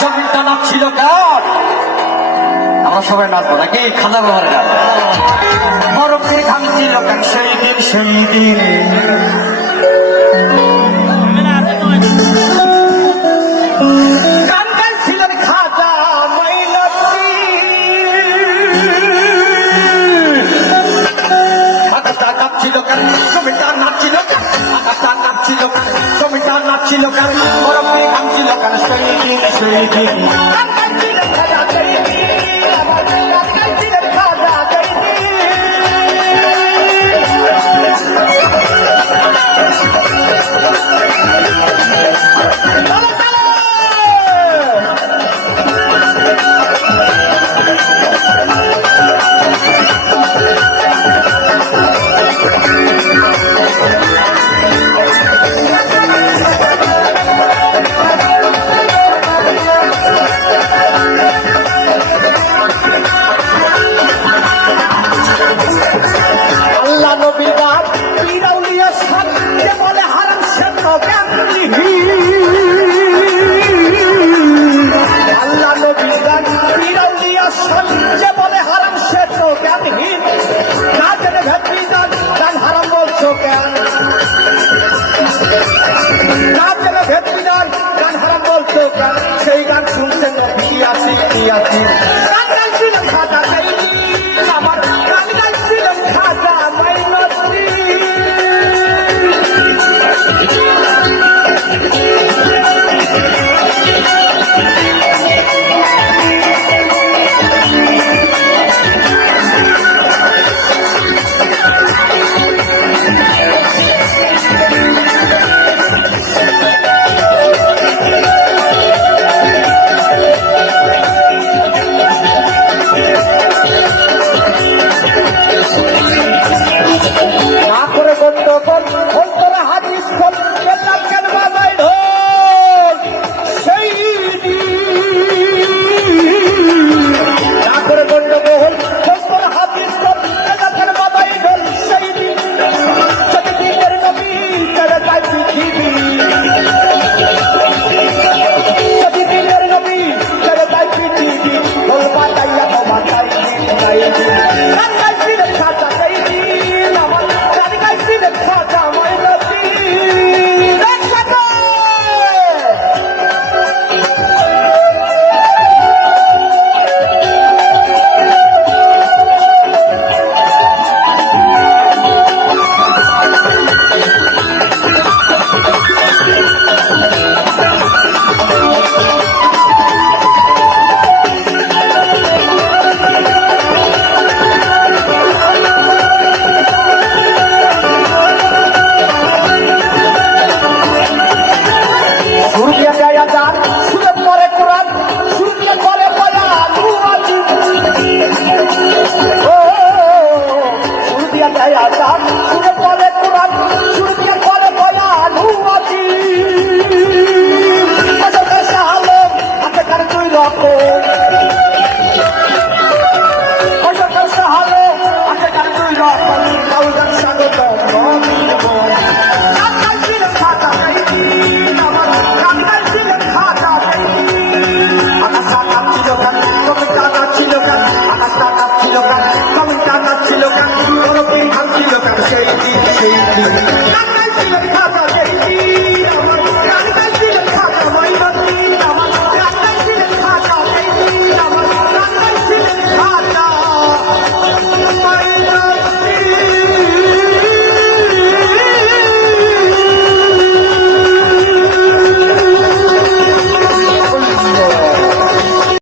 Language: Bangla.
জমিটা নাম ছিল কার আমরা সবাই নাচবো নাকি? খাদা ব্যবহারে নাচবো। বরফের ঘাম ছিল কার সেই দিন সেই দিন। I did not. আছি। 哎呀，不。